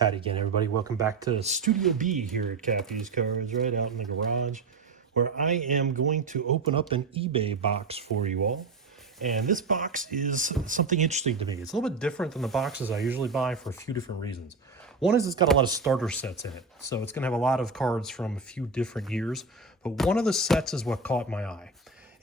Howdy again, everybody. Welcome back to Studio B here at KappisCards, right out in the garage, where I am going to open up an eBay box for you all. And this box is something interesting to me. It's a little bit different than the boxes I usually buy for a few different reasons. One is it's got a lot of starter sets in it, so it's going to have a lot of cards from a few different years. But one of the sets is what caught my eye.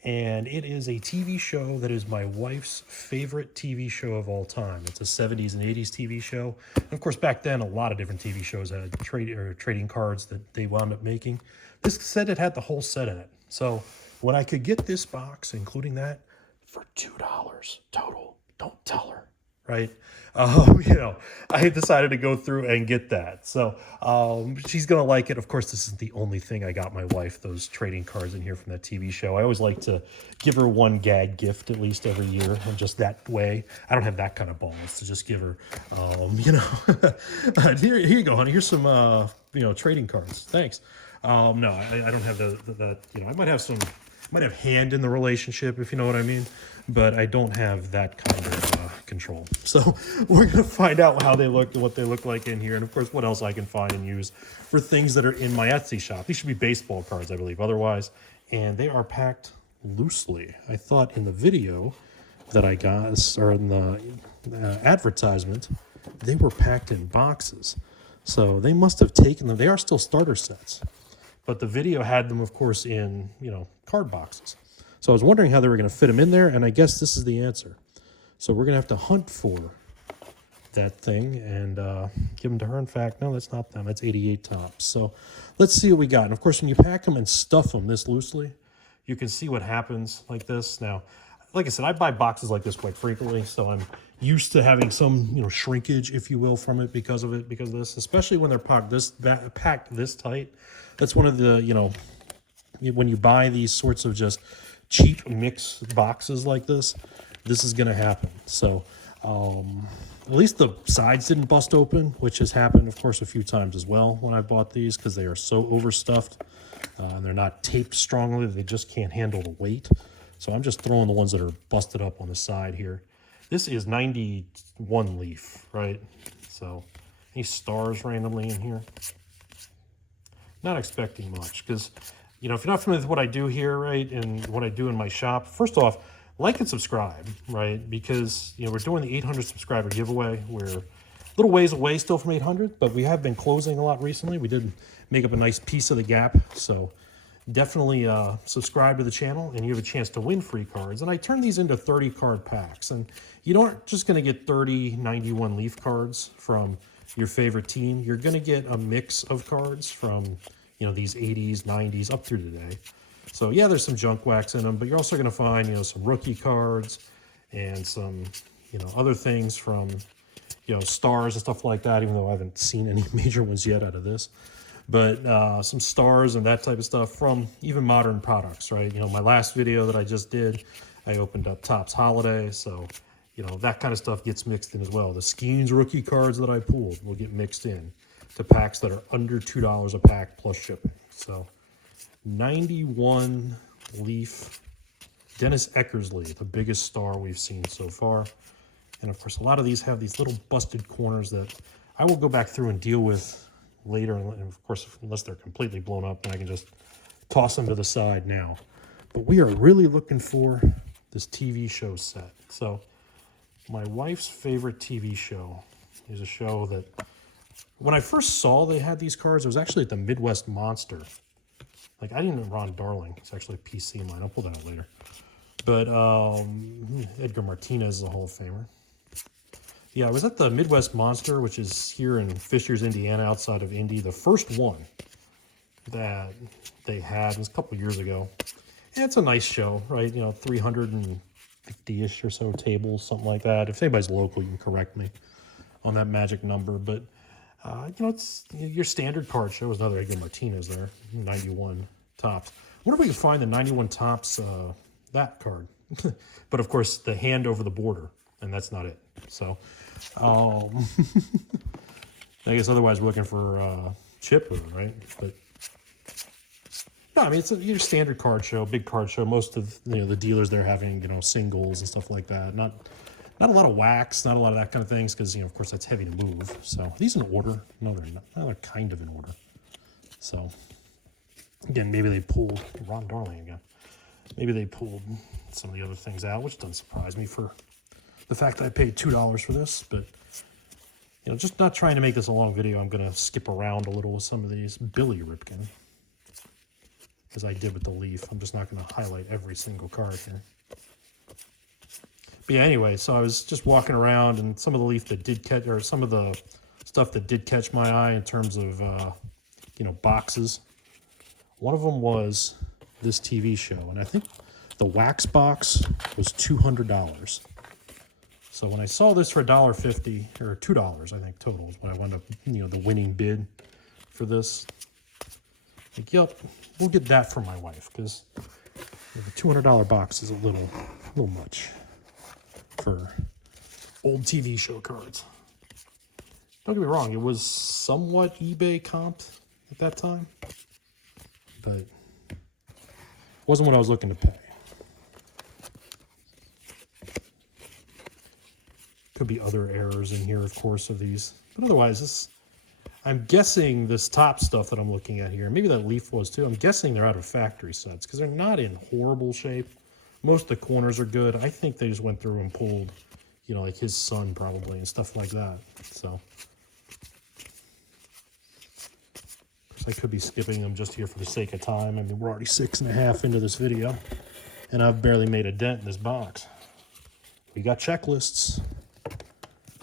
And it is a TV show that is my wife's favorite TV show of all time. It's a 70s and 80s TV show. And of course, back then, a lot of different TV shows had trading cards that they wound up making. This set, it had the whole set in it. So when I could get this box, including that, for $2 total, don't tell her, right? I decided to go through and get that. So she's going to like it. Of course, this is the only thing I got my wife, those trading cards in here from that TV show. I always like to give her one gag gift at least every year. And just that way, I don't have that kind of balls to just give her, here you go, honey. Here's some, trading cards. Thanks. No, I don't have that, I might have hand in the relationship, if you know what I mean, but I don't have that kind of control. So we're going to find out how they look and what they look like in here, and of course what else I can find and use for things that are in my Etsy shop. These should be baseball cards, I believe, otherwise, and they are packed loosely. I thought in the video that I got, or in the advertisement, they were packed in boxes. So they must have taken them. They are still starter sets. But the video had them, of course, in, card boxes. So I was wondering how they were going to fit them in there, and I guess this is the answer. So we're going to have to hunt for that thing and give them to her. In fact, no, that's not them. That's 88 Tops. So let's see what we got. And, of course, when you pack them and stuff them this loosely, you can see what happens like this. Now, like I said, I buy boxes like this quite frequently, so I'm used to having some, shrinkage, if you will, from it because of this, especially when they're packed this tight. That's one of the, when you buy these sorts of just cheap mix boxes like this is going to happen. So at least the sides didn't bust open, which has happened, of course, a few times as well when I bought these because they are so overstuffed and they're not taped strongly. They just can't handle the weight. So I'm just throwing the ones that are busted up on the side here. This is 91 leaf, right? So any stars randomly in here? Not expecting much because, if you're not familiar with what I do here, right, and what I do in my shop, first off, like and subscribe, right, because, we're doing the 800 subscriber giveaway. We're a little ways away still from 800, but we have been closing a lot recently. We did make up a nice piece of the gap, so definitely subscribe to the channel and you have a chance to win free cards. And I turn these into 30 card packs, and you aren't just going to get 30 91 leaf cards from your favorite team. You're going to get a mix of cards from, these 80s, 90s up through today. So yeah, there's some junk wax in them, but you're also going to find, some rookie cards and some, other things from, stars and stuff like that, even though I haven't seen any major ones yet out of this. But some stars and that type of stuff from even modern products, right? My last video that I just did, I opened up Topps Holiday, so that kind of stuff gets mixed in as well. The Skeens rookie cards that I pulled will get mixed in to packs that are under $2 a pack plus shipping. So 91 leaf Dennis Eckersley, the biggest star we've seen so far. And of course, a lot of these have these little busted corners that I will go back through and deal with later. And of course, unless they're completely blown up, then I can just toss them to the side now. But we are really looking for this TV show set. So my wife's favorite TV show is a show that when I first saw they had these cards, it was actually at the Midwest Monster. Like, I didn't know Ron Darling. It's actually a PC of mine. I'll pull that out later. But Edgar Martinez is a Hall of Famer. Yeah, I was at the Midwest Monster, which is here in Fishers, Indiana, outside of Indy. The first one that they had, it was a couple years ago. And it's a nice show, right? 350-ish or so tables, something like that. If anybody's local, you can correct me on that magic number. But, it's your standard card show. Is another Edgar Martinez there, 91 Tops. I wonder if we can find the 91 Tops, that card. But, of course, the hand over the border, and that's not it. So, I guess otherwise we're looking for chip, right? But no, I mean, it's your standard card show, big card show. Most of the dealers they're having, singles and stuff like that. Not Not a lot of wax, not a lot of that kind of things, because, you know, of course, that's heavy to move. So are these in order? No, they're not. No, they're kind of in order. So, again, maybe they pulled, Ron Darling again. Maybe they pulled some of the other things out, which doesn't surprise me for the fact that I paid $2 for this. But, you know, just not trying to make this a long video, I'm going to skip around a little with some of these. Billy Ripken, as I did with the Leaf. I'm just not going to highlight every single card here. But yeah, anyway, so I was just walking around, and some of the Leaf that did catch, or some of the stuff that did catch my eye in terms of, you know, boxes. One of them was this TV show, and I think the wax box was $200. So when I saw this for $1.50, or $2, I think total is what I wound up, you know, the winning bid for this. Like, yep, we'll get that for my wife, because the $200 box is a little much for old TV show cards. Don't get me wrong, it was somewhat eBay comped at that time, but wasn't what I was looking to pay. Could be other errors in here, of course, of these, but otherwise, this, I'm guessing this top stuff that I'm looking at here, maybe that Leaf was too, I'm guessing they're out of factory sets, because they're not in horrible shape. Most of the corners are good. I think they just went through and pulled, you know, like his son probably and stuff like that. So I could be skipping them just here for the sake of time. I mean, we're already 6.5 into this video, and I've barely made a dent in this box. We got checklists.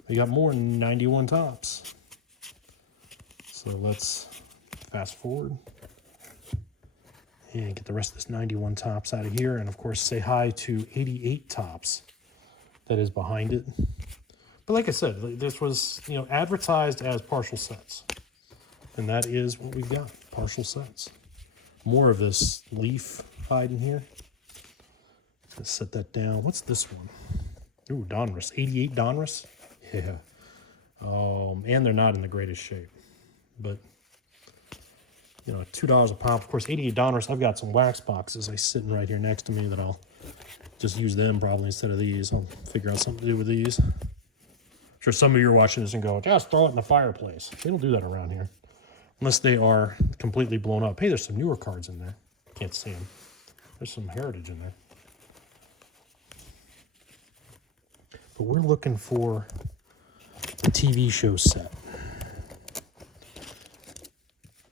We got more than 91 tops. So let's fast forward and get the rest of this 91 tops out of here, and of course say hi to 88 tops that is behind it. But like I said, this was, you know, advertised as partial sets, and that is what we've got, partial sets. More of this Leaf hiding here. Let's set that down. What's this one? Ooh, Donruss, 88 Donruss. Yeah. And they're not in the greatest shape, but you know, $2 a pop. Of course, 88 Donruss. I've got some wax boxes sitting right here next to me that I'll just use them probably instead of these. I'll figure out something to do with these. I'm sure some of you are watching this and go, just throw it in the fireplace. They don't do that around here unless they are completely blown up. Hey, there's some newer cards in there. Can't see them. There's some heritage in there. But we're looking for the TV show set.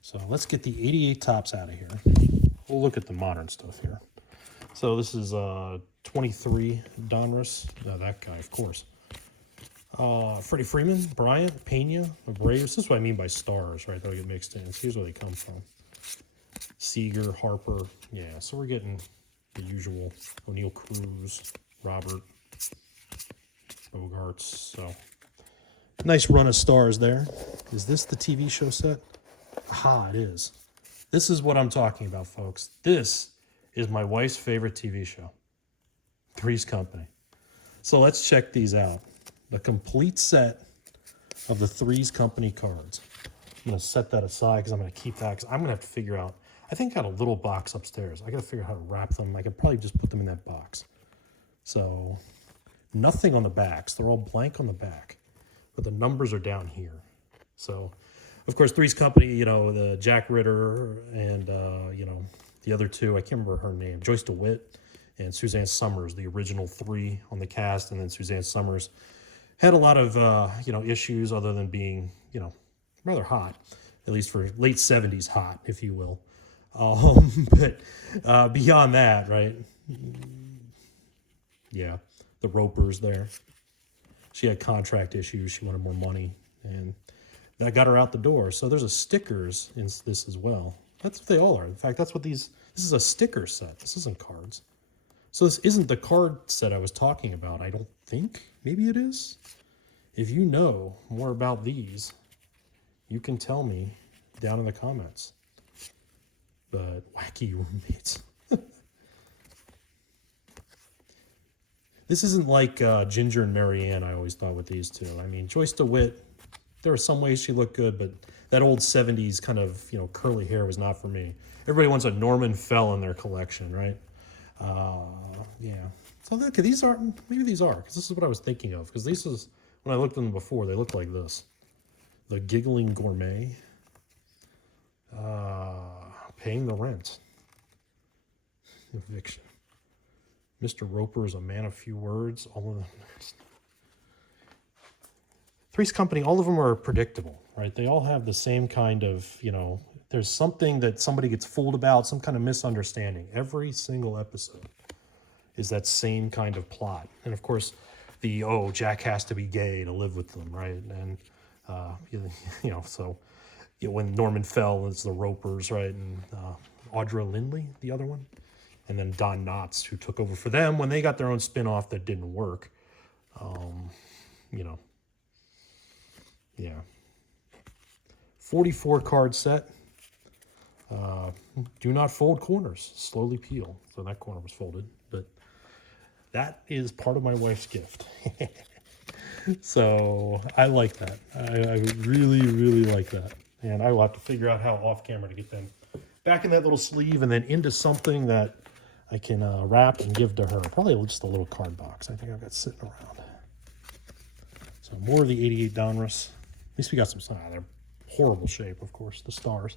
So let's get the 88 tops out of here. We'll look at the modern stuff here. So this is 23 Donruss. That guy, of course. Freddie Freeman, Bryant, Pena, the Braves. This is what I mean by stars, right? They'll get mixed in. Here's where they come from. Seager, Harper. Yeah, so we're getting the usual O'Neill Cruz, Robert, Bogarts. So nice run of stars there. Is this the TV show set? Aha, it is. This is what I'm talking about, folks. This is my wife's favorite TV show, Three's Company. So let's check these out. The complete set of the Three's Company cards. I'm going to set that aside because I'm going to keep that, because I'm going to have to figure out, I think I got a little box upstairs. I got to figure out how to wrap them. I could probably just put them in that box. So nothing on the backs. They're all blank on the back, but the numbers are down here. So, of course, Three's Company, you know, the Jack Ritter and, you know, the other two, I can't remember her name, Joyce DeWitt and Suzanne Summers, the original three on the cast, and then Suzanne Summers had a lot of, you know, issues other than being, you know, rather hot, at least for late 70s hot, if you will. But beyond that, right, yeah, the Ropers there. She had contract issues. She wanted more money, and that got her out the door. So there's a stickers in this as well. That's what they all are. In fact, that's what this is a sticker set. This isn't cards. So this isn't the card set I was talking about, I don't think. Maybe it is. If you know more about these, you can tell me down in the comments. But wacky roommates. This isn't like Ginger and Marianne, I always thought, with these two. I mean, Joyce DeWitt, there are some ways she looked good, but that old 70s kind of, you know, curly hair was not for me. Everybody wants a Norman Fell in their collection, right? Yeah. So look, these aren't, maybe these are, because this is what I was thinking of. Because this is, when I looked at them before, they looked like this. The Giggling Gourmet. Paying the rent. Eviction. Mr. Roper is a man of few words. All of them. Three's Company, all of them are predictable, right? They all have the same kind of, you know, there's something that somebody gets fooled about, some kind of misunderstanding. Every single episode is that same kind of plot. And of course, Jack has to be gay to live with them, right? And, so when Norman fell, it's the Ropers, right? And Audra Lindley, the other one. And then Don Knotts, who took over for them when they got their own spin-off that didn't work. Yeah. 44 card set. Do not fold corners. Slowly peel. So that corner was folded. But that is part of my wife's gift. So I like that. I really, really like that. And I will have to figure out how off camera to get them back in that little sleeve and then into something that I can wrap and give to her. Probably just a little card box I think I've got sitting around. So more of the 88 Donruss. At least we got some. They're horrible shape, of course, the stars.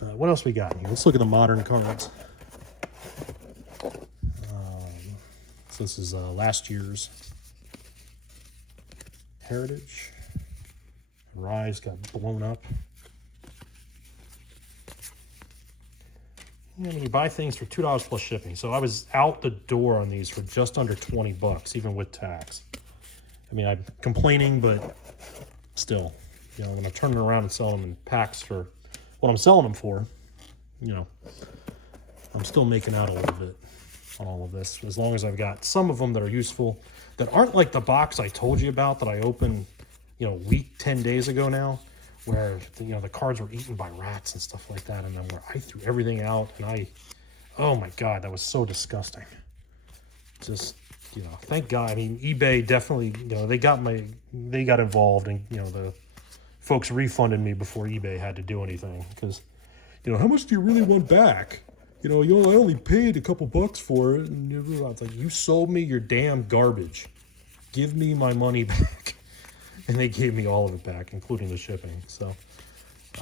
What else we got here? Let's look at the modern cards. So this is last year's Heritage. Rise got blown up. And you buy things for $2 plus shipping. So I was out the door on these for just under 20 bucks, even with tax. I mean, I'm complaining, but still, when I'm turning around and selling them in packs for what I'm selling them for, I'm still making out a little bit on all of this. As long as I've got some of them that are useful, that aren't like the box I told you about that I opened, week 10 days ago now, where the cards were eaten by rats and stuff like that, and then where I threw everything out, and oh my God, that was so disgusting. Just, thank God. I mean, eBay definitely, they got involved, and the folks refunded me before eBay had to do anything, because, how much do you really want back? I only paid a couple bucks for it, and it's like, you sold me your damn garbage. Give me my money back. And they gave me all of it back, including the shipping. So,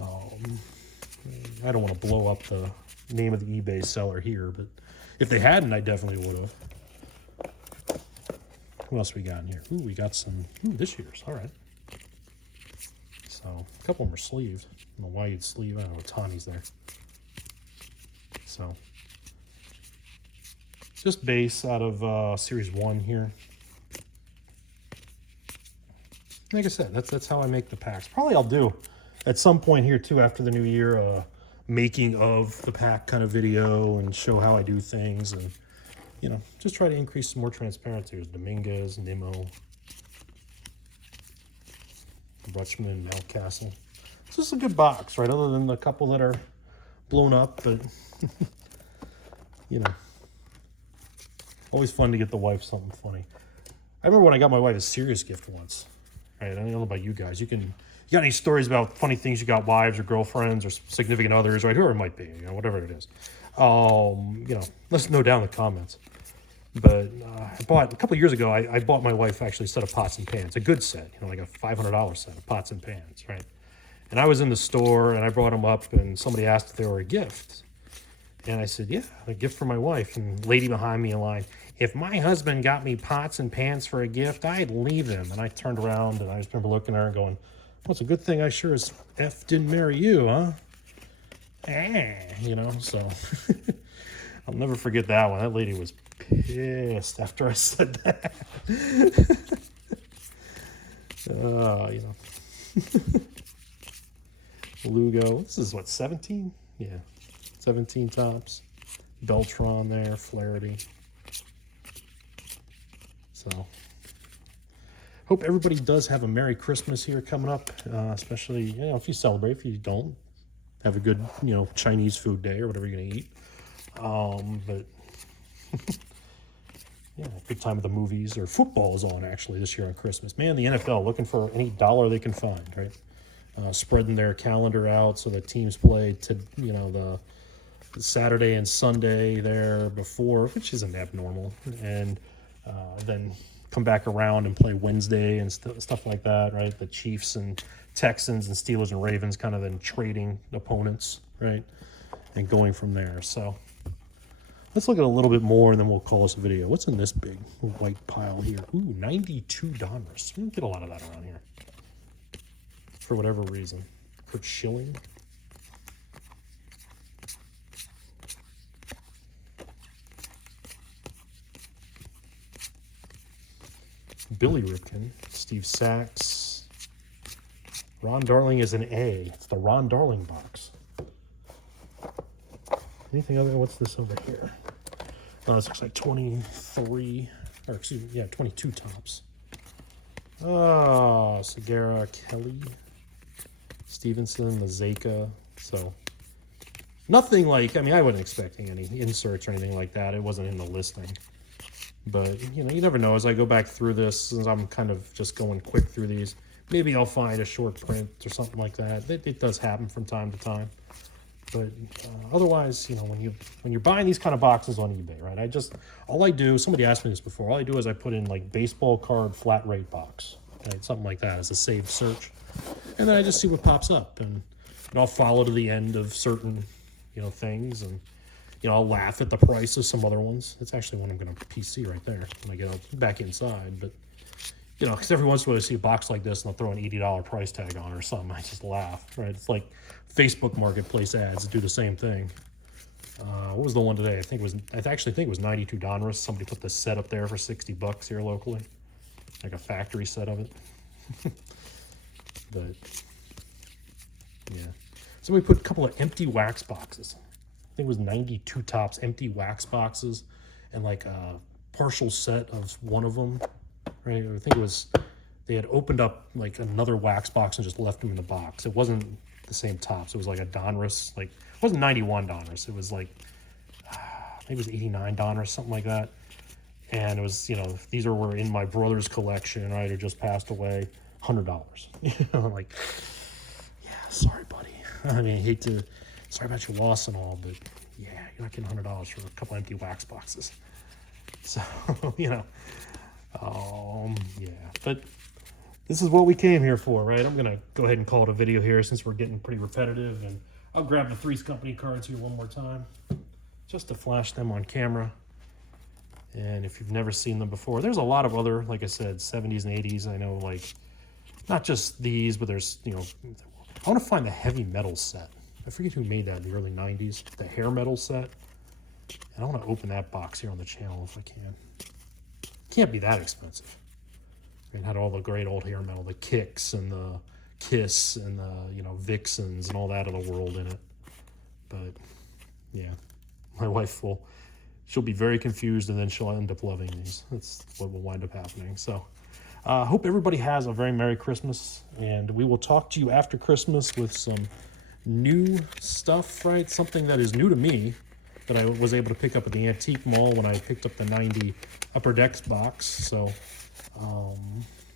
I don't want to blow up the name of the eBay seller here, but if they hadn't, I definitely would have. What else we got in here? Ooh, we got some, this year's, all right. So, a couple of them are sleeved. I don't know why you'd sleeve, I don't know, Tani's there. So, just base out of Series 1 here. Like I said, that's how I make the packs. Probably I'll do at some point here too after the new year, making of the pack kind of video and show how I do things, and just try to increase some more transparency. There's Dominguez, Nimmo, Rutschman, Mountcastle. This is a good box, right? Other than the couple that are blown up, but always fun to get the wife something funny. I remember when I got my wife a serious gift once. Right, I don't know about you guys. You got any stories about funny things you got wives or girlfriends or significant others, right? Whoever it might be, whatever it is. Let's know down in the comments. But I bought, a couple of years ago, I bought my wife actually a set of pots and pans, a good set, like a $500 set of pots and pans, right? And I was in the store and I brought them up and somebody asked if they were a gift. And I said, yeah, a gift for my wife. And lady behind me in line, if my husband got me pots and pans for a gift, I'd leave him. And I turned around and I just remember looking at her and going, well, it's a good thing I sure as F didn't marry you, huh? So I'll never forget that one. That lady was pissed after I said that. Lugo, this is what, 17? Yeah, 17 tops. Beltron there, Flaherty. So, hope everybody does have a Merry Christmas here coming up, especially, if you celebrate. If you don't, have a good, Chinese food day or whatever you're going to eat. But, yeah, good time at the movies, or football is on, actually, this year on Christmas. Man, the NFL looking for any dollar they can find, right? Spreading their calendar out so that teams play to, the Saturday and Sunday there before, which isn't abnormal, and then come back around and play Wednesday and stuff like that, right? The Chiefs and Texans and Steelers and Ravens kind of then trading opponents, right? And going from there. So let's look at a little bit more and then we'll call this a video. What's in this big white pile here? Ooh, 92 Donruss. We don't get a lot of that around here for whatever reason. Kurt Schilling. Billy Ripken, Steve Sachs. Ron Darling is an A. It's the Ron Darling box. Anything other? What's this over here? Oh, this looks like 23, or excuse me, yeah, 22 tops. Oh, Segura, Kelly, Stevenson, Mazeka. So nothing like, I mean, I wasn't expecting any inserts or anything like that. It wasn't in the listing. But, you know, you never know. As I go back through this, since I'm kind of just going quick through these, maybe I'll find a short print or something like that. It does happen from time to time. But otherwise, you know, when you're buying these kind of boxes on eBay, right? All I do, somebody asked me this before, all I do is I put in like baseball card flat rate box, right? Something like that as a saved search. And then I just see what pops up. And I'll follow to the end of certain, you know, things. And, you know, I'll laugh at the price of some other ones. It's actually one I'm going to PC right there when I get back inside. But, you know, because every once in a while I see a box like this and I'll throw an $80 price tag on it or something. I just laugh, right? It's like Facebook Marketplace ads do the same thing. What was the one today? I actually think it was 92 Donruss. Somebody put this set up there for $60 here locally. Like a factory set of it. But, yeah. Somebody put a couple of empty wax boxes. I think it was 92 tops, empty wax boxes, and like a partial set of one of them, right? I think it was, they had opened up like another wax box and just left them in the box. It wasn't the same tops. It was like a Donruss, like, it wasn't 91 Donruss. It was like, maybe it was 89 Donruss, something like that. And it was, you know, these were in my brother's collection, right, who just passed away, $100. You know, like, yeah, sorry, buddy. I mean, I hate to, sorry about your loss and all, but yeah, you're not getting $100 for a couple empty wax boxes. So, you know, yeah, but this is what we came here for, right? I'm going to go ahead and call it a video here since we're getting pretty repetitive, and I'll grab the Threes Company cards here one more time just to flash them on camera. And if you've never seen them before, there's a lot of other, like I said, 70s and 80s. I know, like, not just these, but there's, you know, I want to find the heavy metal set. I forget who made that in the early 90s, the hair metal set. And I want to open that box here on the channel if I can. Can't be that expensive. It had all the great old hair metal, the Kicks and the Kiss and the, you know, Vixens and all that of the world in it. But, yeah, my wife she'll be very confused and then she'll end up loving these. That's what will wind up happening. So, hope everybody has a very Merry Christmas, and we will talk to you after Christmas with some new stuff, right? Something that is new to me that I was able to pick up at the antique mall when I picked up the 90 Upper Decks box. So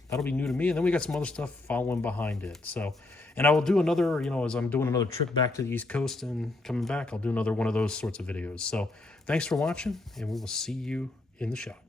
that'll be new to me. And then we got some other stuff following behind it. So, and I will do another, you know, as I'm doing another trip back to the East Coast and coming back, I'll do another one of those sorts of videos. So thanks for watching, and we will see you in the shop.